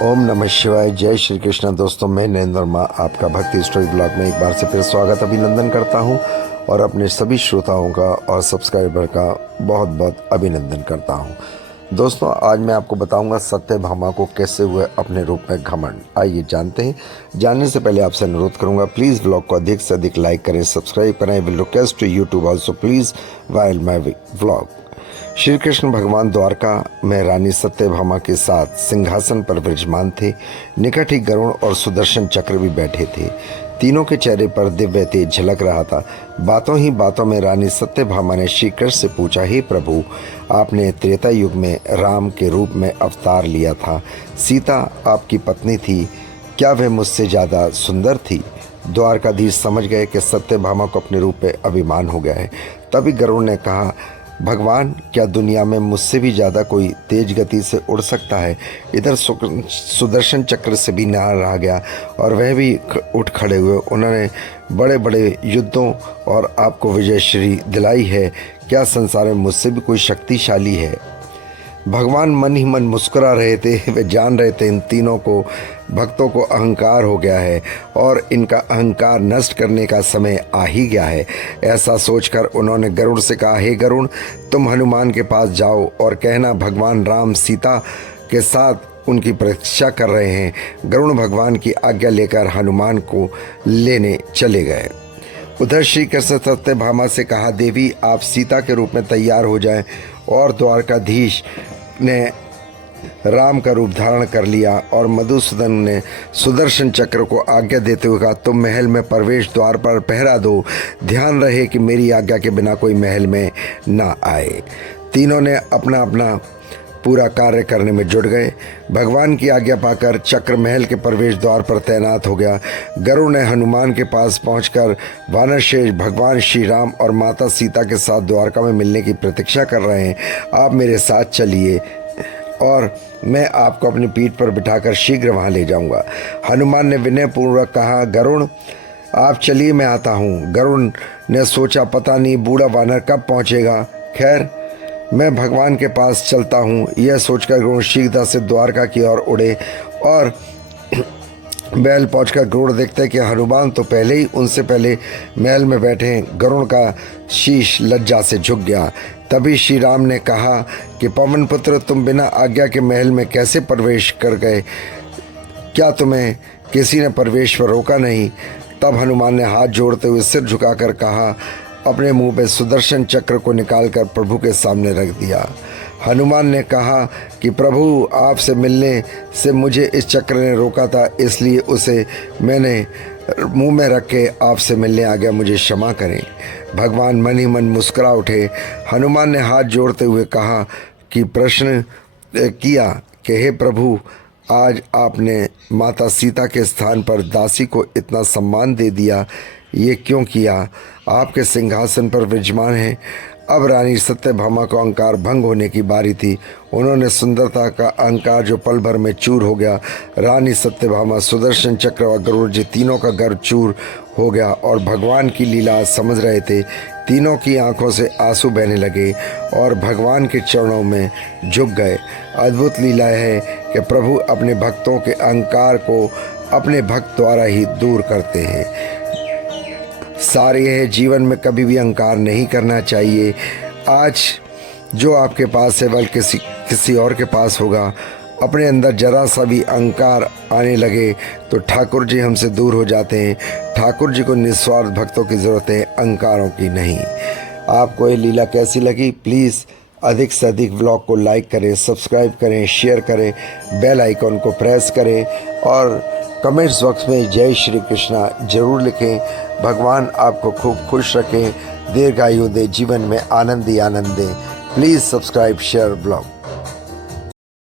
ओम नमः शिवाय। जय श्री कृष्ण। दोस्तों, मैं नरेंद्र वर्मा आपका भक्ति स्टोरी ब्लॉग में एक बार से फिर स्वागत अभिनंदन करता हूं और अपने सभी श्रोताओं का और सब्सक्राइबर का बहुत बहुत अभिनंदन करता हूं। दोस्तों, आज मैं आपको बताऊंगा सत्यभामा को कैसे हुए अपने रूप में घमंड। आइए जानते हैं। जानने से पहले आपसे अनुरोध करूंगा, प्लीज़ ब्लॉग को अधिक से अधिक लाइक करें, सब्सक्राइब करें। Will request to YouTube also please while my vlog. Shri Krishna भगवान द्वारका में रानी सत्यभामा के साथ सिंहासन पर विराजमान थे। निकट ही गरुड़ और सुदर्शन चक्र भी बैठे थे। तीनों के चेहरे पर दिव्य तेज झलक रहा था। बातों ही बातों में रानी सत्यभामा ने श्री कृष्ण से पूछा, हे प्रभु, आपने त्रेता युग में राम के रूप में अवतार लिया था। सीता आपकी पत्नी थी, क्या वह मुझसे ज़्यादा सुंदर थी? द्वारकाधीश समझ गए कि सत्यभामा को अपने रूप पे अभिमान हो गया है। तभी गरुड़ ने कहा, भगवान, क्या दुनिया में मुझसे भी ज़्यादा कोई तेज गति से उड़ सकता है? इधर सुदर्शन चक्र से भी नार रहा गया और वह भी उठ खड़े हुए। उन्होंने बड़े बड़े युद्धों और आपको विजयश्री दिलाई है। क्या संसार में मुझसे भी कोई शक्तिशाली है? भगवान मन ही मन मुस्कुरा रहे थे। वे जान रहे थे इन तीनों को भक्तों को अहंकार हो गया है और इनका अहंकार नष्ट करने का समय आ ही गया है। ऐसा सोचकर उन्होंने गरुड़ से कहा, हे गरुड़, तुम हनुमान के पास जाओ और कहना भगवान राम सीता के साथ उनकी प्रतीक्षा कर रहे हैं। गरुड़ भगवान की आज्ञा लेकर हनुमान को लेने चले गए। उधर श्री कृष्ण सत्यभामा से कहा, देवी, आप सीता के रूप में तैयार हो जाएं। और द्वारकाधीश ने राम का रूप धारण कर लिया और मधुसूदन ने सुदर्शन चक्र को आज्ञा देते हुए कहा, तुम महल में प्रवेश द्वार पर पहरा दो। ध्यान रहे कि मेरी आज्ञा के बिना कोई महल में ना आए। तीनों ने अपना अपना पूरा कार्य करने में जुट गए। भगवान की आज्ञा पाकर चक्र महल के प्रवेश द्वार पर तैनात हो गया। गरुड़ ने हनुमान के पास पहुंचकर, वानरश्रेष्ठ, भगवान श्री राम और माता सीता के साथ द्वारका में मिलने की प्रतीक्षा कर रहे हैं। आप मेरे साथ चलिए और मैं आपको अपनी पीठ पर बिठाकर शीघ्र वहां ले जाऊंगा। हनुमान ने विनयपूर्वक कहा, गरुड़, आप चलिए, मैं आता हूँ। गरुड़ ने सोचा, पता नहीं बूढ़ा वानर कब पहुँचेगा। खैर, मैं भगवान के पास चलता हूँ। यह सोचकर गरुड़ शीघ्रता से द्वारका की ओर उड़े और महल पहुंचकर गरुड़ देखते कि हनुमान तो पहले ही उनसे पहले महल में बैठे हैं। गरुड़ का शीश लज्जा से झुक गया। तभी श्री राम ने कहा कि पवन पुत्र, तुम बिना आज्ञा के महल में कैसे प्रवेश कर गए? क्या तुम्हें किसी ने प्रवेश पर रोका नहीं? तब हनुमान ने हाथ जोड़ते हुए सिर झुकाकर कहा, अपने मुंह पे सुदर्शन चक्र को निकालकर प्रभु के सामने रख दिया। हनुमान ने कहा कि प्रभु, आपसे मिलने से मुझे इस चक्र ने रोका था, इसलिए उसे मैंने मुंह में रख के आपसे मिलने आ गया, मुझे क्षमा करें। भगवान मन ही मन मुस्कुरा उठे। हनुमान ने हाथ जोड़ते हुए कहा कि प्रश्न किया कि हे प्रभु, आज आपने माता सीता के स्थान पर दासी को इतना सम्मान दे दिया, ये क्यों किया? आपके सिंहासन पर विराजमान है। अब रानी सत्यभामा को अहंकार भंग होने की बारी थी। उन्होंने सुंदरता का अहंकार जो पल भर में चूर हो गया। रानी सत्यभामा, सुदर्शन चक्र और गरुड़ जी तीनों का गर्व चूर हो गया और भगवान की लीला समझ रहे थे। तीनों की आंखों से आंसू बहने लगे और भगवान के चरणों में झुक गए। अद्भुत लीला है कि प्रभु अपने भक्तों के अहंकार को अपने भक्त द्वारा ही दूर करते हैं। सारे है जीवन में कभी भी अहंकार नहीं करना चाहिए। आज जो आपके पास है वह किसी और के पास होगा। अपने अंदर जरा सा भी अहंकार आने लगे तो ठाकुर जी हमसे दूर हो जाते हैं। ठाकुर जी को निस्वार्थ भक्तों की ज़रूरत है, अहंकारों की नहीं। आपको ये लीला कैसी लगी? प्लीज़ अधिक से अधिक व्लॉग को लाइक करें, सब्सक्राइब करें, शेयर करें, बेल आइकॉन को प्रेस करें और कमेंट्स बॉक्स में जय श्री कृष्णा जरूर लिखें। भगवान आपको खूब खुश रखें, दीर्घायु दे, जीवन में आनंद ही आनंद दे। Please subscribe, share blog.